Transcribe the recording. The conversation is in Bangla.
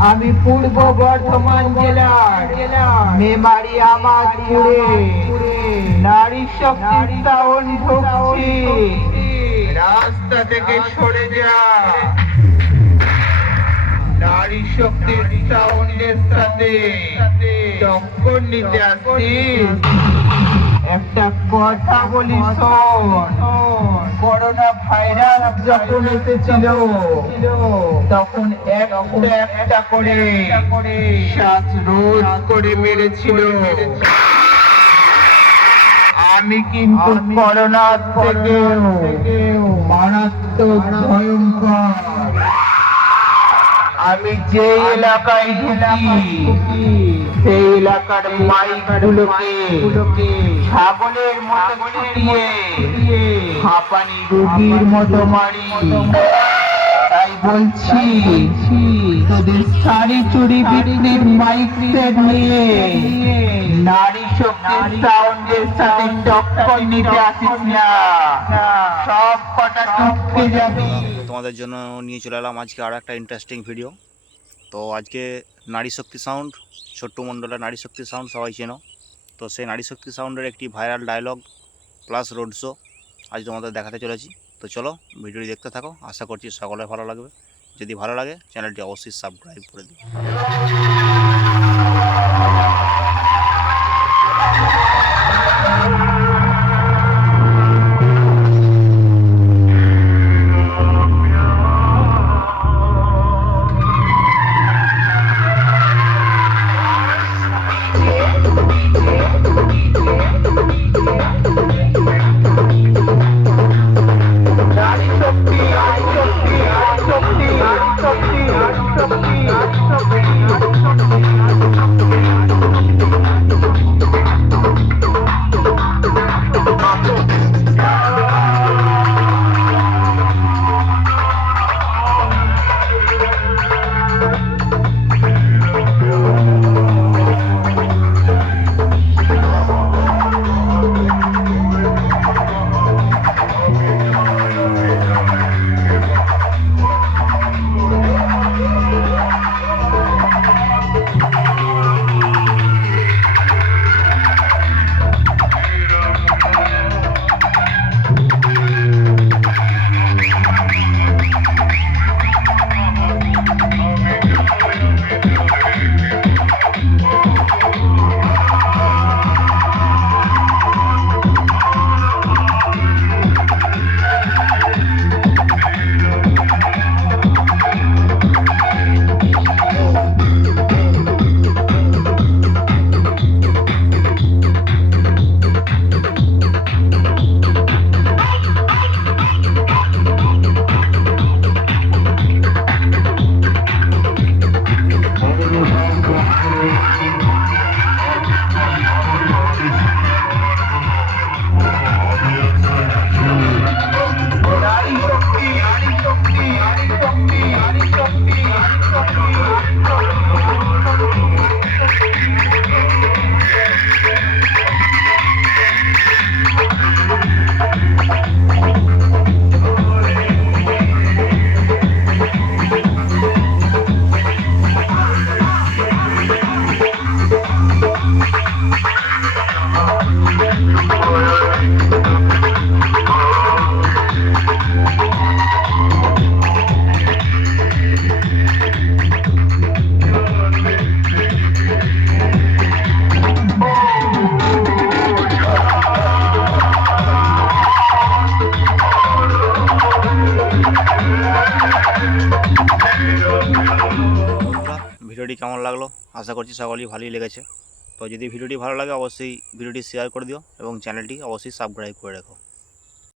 আমি পূর্ব বর্ধমান জেলার মেমারি আমাদপুরে নারী শক্তি টাউন রাস্তা থেকে সরে যা। নারী শক্তির সাউন্ডের সাথে টক্কর নিতে আসছিস একটা কথা বলি শোন। যখন এসেছিল তখন একটা একটা করে শ্বাস রোধ করে মেরেছিল। আমি কিন্তু করোনা থেকেও মারাত্মক ভয়ঙ্কর। আমি যে এলাকায় ঢুকি সেই এলাকার মাইক গুলোকে ছাগলের মতো ছুটিয়ে হাঁপানি রুগীর মতো মারি। বলছি তোদের শাড়ি চুরি বিক্রির মাইক নিয়ে। নারী শক্তির সাউন্ডের সাথে টক্কর নিতে আসিস না। সব কটা টপকে যাবি। তোমাদের জন্য নিয়ে চলে এলাম আজকে আরও একটা ইন্টারেস্টিং ভিডিও তো আজকে নারী শক্তি সাউন্ড ছোট্ট মণ্ডলের নারী শক্তি সাউন্ড সবাই চেনো। তো সেই নারী শক্তি সাউন্ডের একটি viral dialogue plus road show আজ তোমাদের দেখাতে চলেছি। তো চলো ভিডিওটি দেখতে থাকো। আশা করছি সকলে ভালো লাগবে। যদি ভালো লাগে চ্যানেলটি অবশ্যই সাবস্ক্রাইব করে দিও নারী ভিডিওটি কেমন লাগল? আশা করছি সকলেই ভালোই লেগেছে। তো যদি ভিডিওটি ভালো লাগে, অবশ্যই ভিডিওটি শেয়ার করে দিও এবং চ্যানেলটি অবশ্যই সাবস্ক্রাইব করে রাখো।